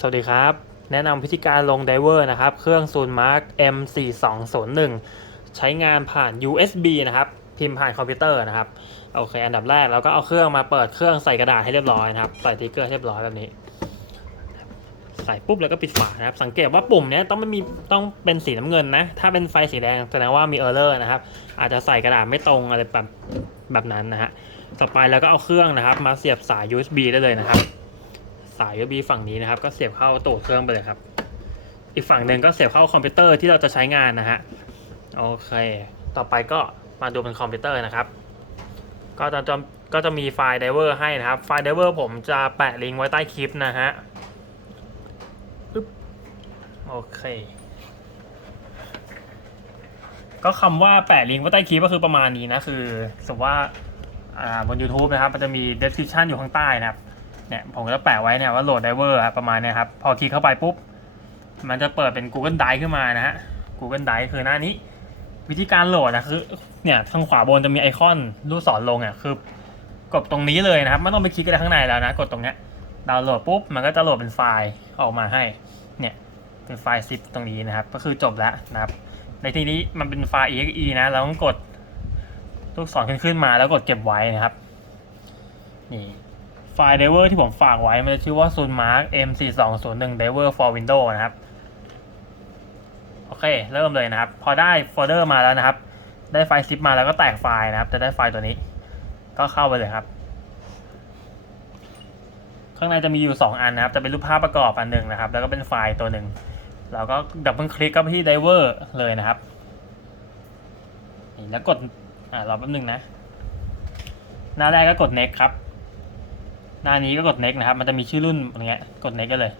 สวัสดีครับ แนะนำวิธีการลงไดเวอร์นะครับ เครื่องซูนมาร์ก M4201 ใช้งานผ่าน USB นะครับ พิมพ์ผ่านคอมพิวเตอร์นะครับ โอเค อันดับแรกเราก็เอาเครื่องมาเปิดเครื่องใส่กระดาษให้เรียบร้อยนะครับ ใส่สติ๊กเกอร์ให้เรียบร้อยแบบนี้ ใส่ปุ๊บแล้วก็ปิดฝานะครับ สังเกตว่าปุ่มเนี้ยต้องไม่มีต้องเป็นสีน้ำเงินนะ ถ้าเป็นไฟสีแดงแสดงว่ามีเออร์เลอร์นะครับ อาจจะใส่กระดาษไม่ตรงอะไรแบบแบบนั้นนะฮะ ต่อไปเราก็เอาเครื่องนะครับ มาเสียบสาย USB ได้เลยนะครับ สาย USB ฝั่งนี้นะครับ ก็เสียบเข้าตูดเครื่องไปเลยครับ อีกฝั่งหนึ่งก็เสียบเข้าคอมพิวเตอร์ที่เราจะใช้งานนะฮะโอเค ต่อไปก็มาดูเป็นคอมพิวเตอร์นะครับ ก็จะจะก็จะมีไฟล์ไดเวอร์ให้นะครับ ไฟล์ไดเวอร์ผมจะแปะลิงก์ไว้ใต้คลิปนะฮะปึ๊บโอเค ก็คำว่าแปะลิงก์ไว้ใต้คลิปก็คือประมาณนี้นะ คือสมมติว่าอ่าบน YouTube นะครับ มันจะมี description อยู่ข้างใต้นะครับ เนี่ยผมก็จะแปะไว้เนี่ยว่าโหลดไดเวอร์ประมาณเนี้ยครับ พอคลิกเข้าไปปุ๊บ มันจะเปิดเป็น Google Drive ขึ้นมานะฮะ Google Drive คือหน้านี้ วิธีการโหลดนะคือเนี่ยทางขวาบนจะมีไอคอนลูกศรลงอะคือกดตรงนี้เลยนะครับไม่ต้องไปคลิกอะไรข้างในแล้วนะ กดตรงเนี้ยดาวน์โหลดปุ๊บมันก็จะโหลดเป็นไฟล์ออกมาให้เนี่ยเป็นไฟล์ซิปตรงนี้นะครับ ก็คือจบแล้วนะครับ ในที่นี้มันเป็นไฟล์ exe นะเราต้องกดลูกศรขึ้นขึ้นมาแล้วกดเก็บไว้นะครับนี่ ไฟล์ driver ที่ผมฝากไว้ มันจะชื่อว่า sunmark m4201 driver for windows นะครับ โอเค เริ่มเลยนะครับ พอได้โฟลเดอร์มาแล้วนะครับ ได้ไฟล์ซิปมาแล้วก็แตกไฟล์นะครับ จะได้ไฟล์ตัวนี้ ก็เข้าไปเลยครับ ข้างในจะมีอยู่ 2 อันนะครับ จะเป็นรูปภาพประกอบอันหนึ่งนะครับ แล้วก็เป็นไฟล์ตัวหนึ่งเราก็ดับเบิลคลิกเข้าไปที่ driver เลยนะครับแล้วกด อ่ารอแป๊บนึงนะ หน้าแรกก็กด next ครับ หน้านี้ก็กด next นะครับ มันจะมีชื่อรุ่นอย่างเงี้ย กด next ได้เลย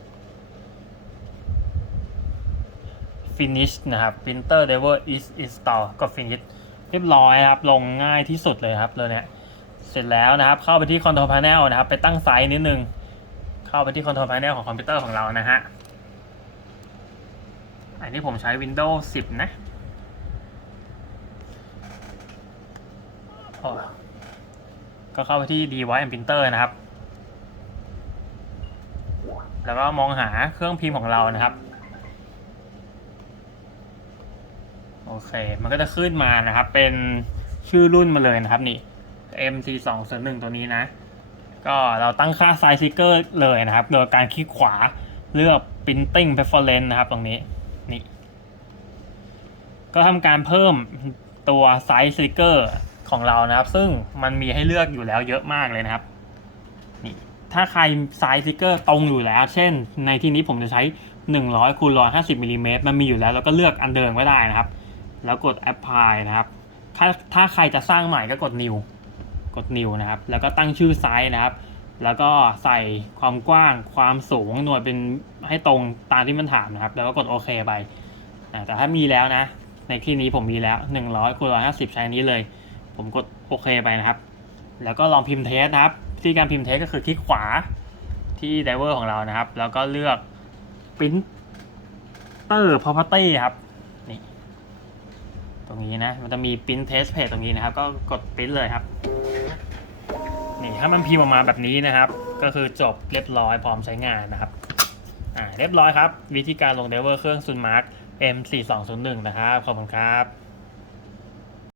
finish นะครับ printer driver is install กด finish เรียบร้อยนะครับ ลงง่ายที่สุดเลยครับเลยเนี่ย เสร็จแล้วนะครับ เข้าไปที่ control panel นะครับ ไปตั้งไซส์นิดนึง เข้าไปที่ control panel ของคอมพิวเตอร์ของเรานะฮะ อันนี้ผมใช้ Windows 10 นะก็เข้าไปที่ device and printer นะครับ แล้วก็มองหาเครื่องพิมพ์ของเรานะครับ โอเค มันก็จะขึ้นมานะครับ เป็นชื่อรุ่นมาเลยนะครับนี่ MC201 ตัวนี้นะ ก็เราตั้งค่า size trigger เลยนะครับ โดยการคลิกขวาเลือก printing preference นะครับตรงนี้นี่ ก็ทำการเพิ่มตัว size trigger ของเรานะครับ ซึ่งมันมีให้เลือกอยู่แล้วเยอะมากเลยนะครับ นี่ ถ้าใครไซส์สติกเกอร์ตรงอยู่แล้ว เช่น ในที่นี้ผมจะใช้ 100คูณ150มิลลิเมตรมันมีอยู่แล้ว แล้วก็เลือกอันเดิมก็ได้นะครับ แล้วกด apply นะครับ ถ้าถ้าใครจะสร้างใหม่ก็กด new กด new นะครับ แล้วก็ตั้งชื่อไซส์นะครับ แล้วก็ใส่ความกว้างความสูงหน่วยเป็นให้ตรงตามที่มันถามนะครับ แล้วก็กดโอเคไปแต่ถ้ามีแล้วนะ ในที่นี้ผมมีแล้ว 100คูณ150 ใช้อันนี้เลย ผมกดโอเคไปนะครับ แล้วก็ลองพิมพ์เทสนะครับ วิธีการพิมพ์เทสก็คือคลิกขวาที่ไดเวอร์ของเรานะครับ แล้วก็เลือก printer property ครับนี่ตรงนี้นะ มันจะมี print test page ตรงนี้นะครับ ก็กด print เลยครับ นี่ถ้ามันพิมพ์ออกมาแบบนี้นะครับ ก็คือจบเรียบร้อยพร้อมใช้งานนะครับอ่าเรียบร้อยครับ วิธีการลงไดเวอร์เครื่อง Sunmark M4201 นะครับ ขอบคุณครับ